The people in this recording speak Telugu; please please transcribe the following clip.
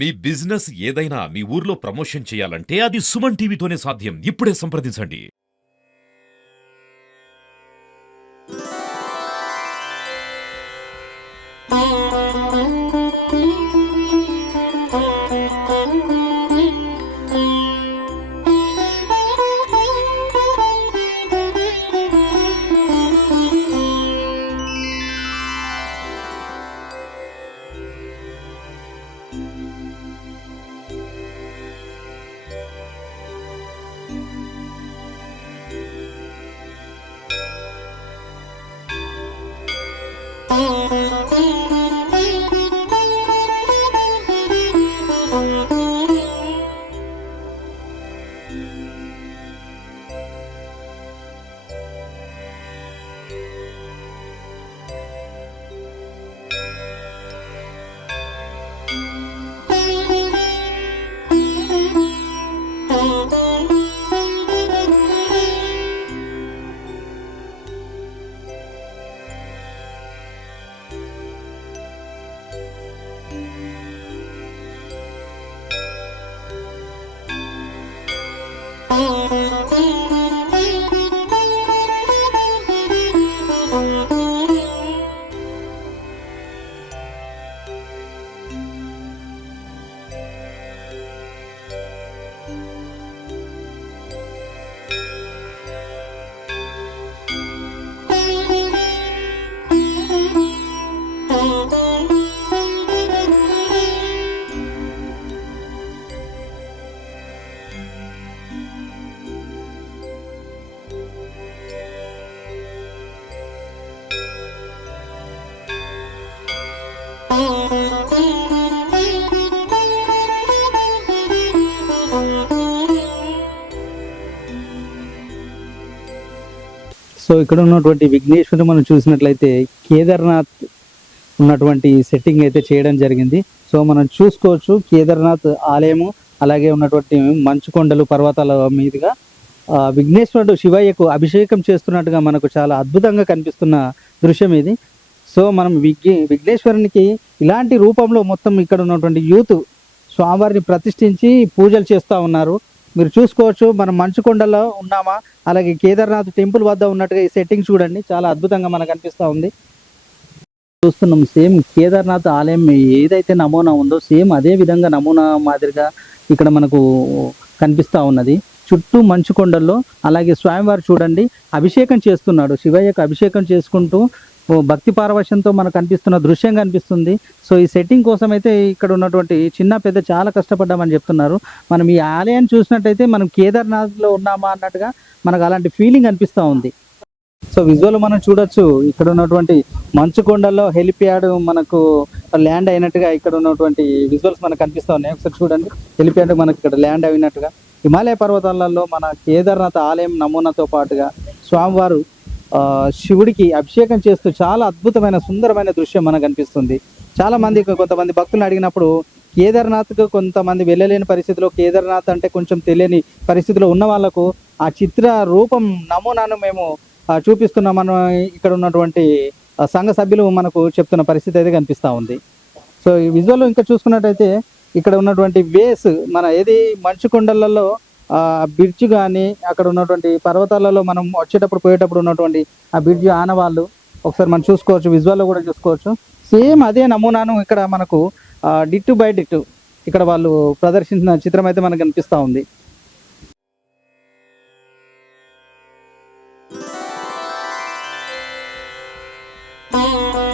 మీ బిజినెస్ ఏదైనా మీ ఊర్లో ప్రమోషన్ చేయాలంటే అది సుమన్ టీవీతోనే సాధ్యం. ఇప్పుడే సంప్రదించండి. సో ఇక్కడ ఉన్నటువంటి విఘ్నేశ్వరుని మనం చూసినట్లయితే కేదార్నాథ్ ఉన్నటువంటి సెట్టింగ్ అయితే చేయడం జరిగింది. సో మనం చూసుకోవచ్చు కేదార్నాథ్ ఆలయము, అలాగే ఉన్నటువంటి మంచు కొండలు, పర్వతాల మీదుగా విఘ్నేశ్వరుడు శివయ్యకు అభిషేకం చేస్తున్నట్టుగా మనకు చాలా అద్భుతంగా కనిపిస్తున్న దృశ్యం ఇది. సో మనం విఘ్నేశ్వరునికి ఇలాంటి రూపంలో మొత్తం ఇక్కడ ఉన్నటువంటి యూత్ స్వామివారిని ప్రతిష్ఠించి పూజలు చేస్తూ ఉన్నారు. మీరు చూసుకోవచ్చు, మనం మంచుకొండలో ఉన్నామా, అలాగే కేదార్నాథ్ టెంపుల్ వద్ద ఉన్నట్టుగా ఈ సెట్టింగ్ చూడండి, చాలా అద్భుతంగా మనకు అనిపిస్తూ ఉంది. చూస్తున్నాం సేమ్ కేదార్నాథ్ ఆలయం ఏదైతే నమూనా ఉందో సేమ్ అదే విధంగా నమూనా మాదిరిగా ఇక్కడ మనకు కనిపిస్తూ ఉన్నది. చుట్టూ మంచు కొండల్లో అలాగే స్వామివారు చూడండి అభిషేకం చేస్తున్నాడు, శివయ్యకు అభిషేకం చేసుకుంటూ భక్తి పారవశ్యంతో మనకు కనిపిస్తున్న దృశ్యం కనిపిస్తుంది. సో ఈ సెట్టింగ్ కోసం అయితే ఇక్కడ ఉన్నటువంటి చిన్న పెద్ద చాలా కష్టపడ్డామని చెప్తున్నారు. మనం ఈ ఆలయాన్ని చూసినట్టయితే మనం కేదార్నాథ్లో ఉన్నామా అన్నట్టుగా మనకు అలాంటి ఫీలింగ్ అనిపిస్తూ ఉంది. సో విజువల్ మనం చూడొచ్చు, ఇక్కడ ఉన్నటువంటి మంచు కొండల్లో హెలిప్యాడ్ మనకు ల్యాండ్ అయినట్టుగా ఇక్కడ ఉన్నటువంటి విజువల్స్ మనకు కనిపిస్తూ ఉన్నాయి. ఒకసారి చూడండి, హెలిప్యాడ్ మనకి ఇక్కడ ల్యాండ్ అయినట్టుగా. హిమాలయ పర్వతాలలో మన కేదార్నాథ్ ఆలయం నమూనాతో పాటుగా స్వామివారు శివుడికి అభిషేకం చేస్తూ చాలా అద్భుతమైన సుందరమైన దృశ్యం మనకు కనిపిస్తుంది. చాలా మంది కొంతమంది భక్తులను అడిగినప్పుడు కేదార్నాథ్కు కొంతమంది వెళ్ళలేని పరిస్థితిలో, కేదార్నాథ్ అంటే కొంచెం తెలియని పరిస్థితిలో ఉన్న వాళ్ళకు ఆ చిత్ర రూపం నమూనాను మేము చూపిస్తున్నామని ఇక్కడ ఉన్నటువంటి సంఘ సభ్యులు మనకు చెప్తున్న పరిస్థితి అయితే కనిపిస్తూ ఉంది. సో ఈ విజువల్ ఇంకా చూసుకున్నట్టయితే ఇక్కడ ఉన్నటువంటి వేస్ మన ఏది మంచు కొండలలో బ్రిడ్జ్ కానీ అక్కడ ఉన్నటువంటి పర్వతాలలో మనం వచ్చేటప్పుడు పోయేటప్పుడు ఉన్నటువంటి ఆ బ్రిడ్జ్ ఆనవాళ్ళు ఒకసారి మనం చూసుకోవచ్చు, విజువల్లో కూడా చూసుకోవచ్చు. సేమ్ అదే నమూనాను ఇక్కడ మనకు డిట్టు బై డిట్టు ఇక్కడ వాళ్ళు ప్రదర్శించిన చిత్రం అయితే మనకు కనిపిస్తూ ఉంది. Oh